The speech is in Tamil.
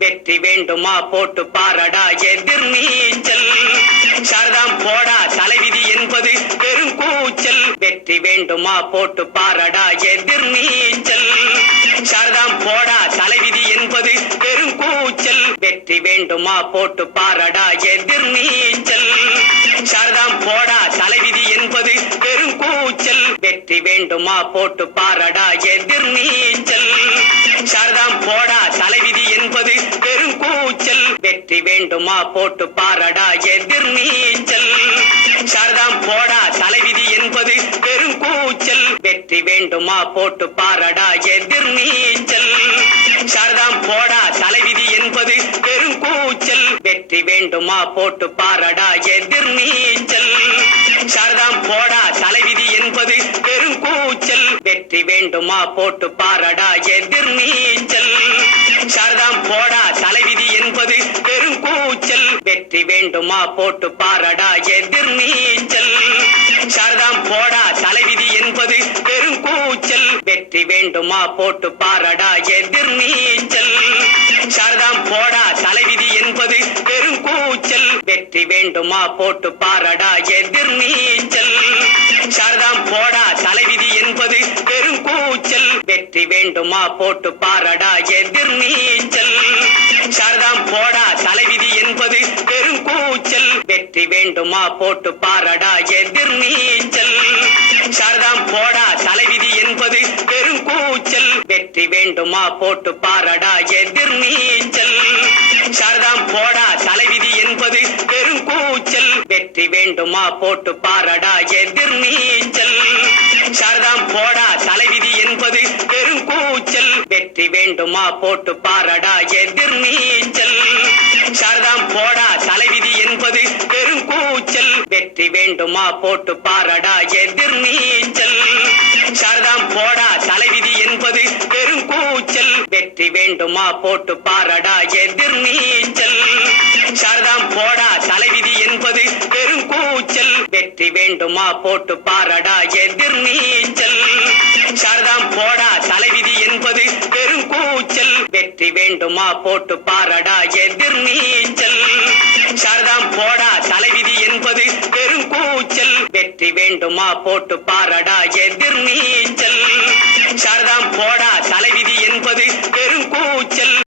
வெற்றி வேண்டுமா போட்டு பாரடா எதிர் நீச்சல். சாரதாம் போடா தலைவிதி என்பது பெருங்கூச்சல் வெற்றி வேண்டுமா போட்டு பாரடா எதிர் நீச்சல். சாரதாம் போடா தலைவிதி என்பது பெருங்கூச்சல் வெற்றி வேண்டுமா போட்டு பாரடா எதிர் நீச்சல். சாரதாம் போடா தலைவிதி என்பது பெருங்கூச்சல் வெற்றி வேண்டுமா போட்டு பாரடா எதிர் நீச்சல். சாரதாம் போடா தலைவிதி என்பது பெருங்கூச்சல் வெற்றி வேண்டுமா போட்டு பாரடா எதிர் நீச்சல். சாரதாம் போடா தலைவிதி என்பது பெருங்கூச்சல் வெற்றி வேண்டுமா போட்டு பாரடா எதிர் நீச்சல். சாரதாம் போடா தலைவிதி என்பது பெருங்கூச்சல் வெற்றி வேண்டுமா போட்டு பாரடா எதிர் நீச்சல். சாரதாம் போடா தலைவிதி என்பது பெருங்கூச்சல் நீ வேண்டுமா போட்டு பாரடா எதிர் நீச்சல் சாரதாம் போடா தலைவிதி என்பது பெருங்கூச்சல் வெற்றி வேண்டுமா போட்டு பாரடா எதிர் நீச்சல் சாரதாம் போடா தலைவிதி என்பது பெருங்கூச்சல் வெற்றி வேண்டுமா போட்டு பாரடா எதிர் நீச்சல் சாரதாம் போடா தலைவிதி என்பது பெருங்கூச்சல் வெற்றி வேண்டுமா போட்டு பாரடா எதிர் நீச்சல் சாரதாம் போடா வெற்றி வேண்டுமா போட்டு பாரடா எதிர் நீச்சல். சாரதாம் போடா தலைவிதி என்பது பெருங்கூச்சல் வெற்றி வேண்டுமா போட்டு பாரடா எதிர் நீச்சல். சாரதாம் போடா தலைவிதி என்பது பெருங்கூச்சல் வெற்றி வேண்டுமா போட்டு பாரடா எதிர் நீச்சல். சாரதாம் போடா தலைவிதி என்பது பெருங்கூச்சல் வெற்றி வேண்டுமா போட்டு பாரடா எதிர் நீச்சல் சாரதாம் போடா தலைவிதி என்பது பெருங்கூச்சல் வேண்டுமா போட்டு பாரடா எதிர் நீச்சல். சாரதாம் போடா தலைவிதி என்பது பெருங்கூச்சல் வெற்றி வேண்டுமா போட்டு பாரடா எதிர் நீச்சல். சாரதாம் போடா தலைவிதி என்பது பெருங்கூச்சல் வெற்றி வேண்டுமா போட்டு பாரடா எதிர் நீச்சல். சாரதாம் போடா தலைவிதி என்பது பெருங்கூச்சல் வெற்றி வேண்டுமா போட்டு பாரடா எதிர் நீச்சல். போட்டுமா போட்டு பாரடா எதிர் நீச்சல் சரதாம் போடா தலைவிதி என்பது பெரும் கூச்சல். வெற்றி வேண்டுமா போட்டு பாரடா எதிர் நீச்சல் சரதாம் போடா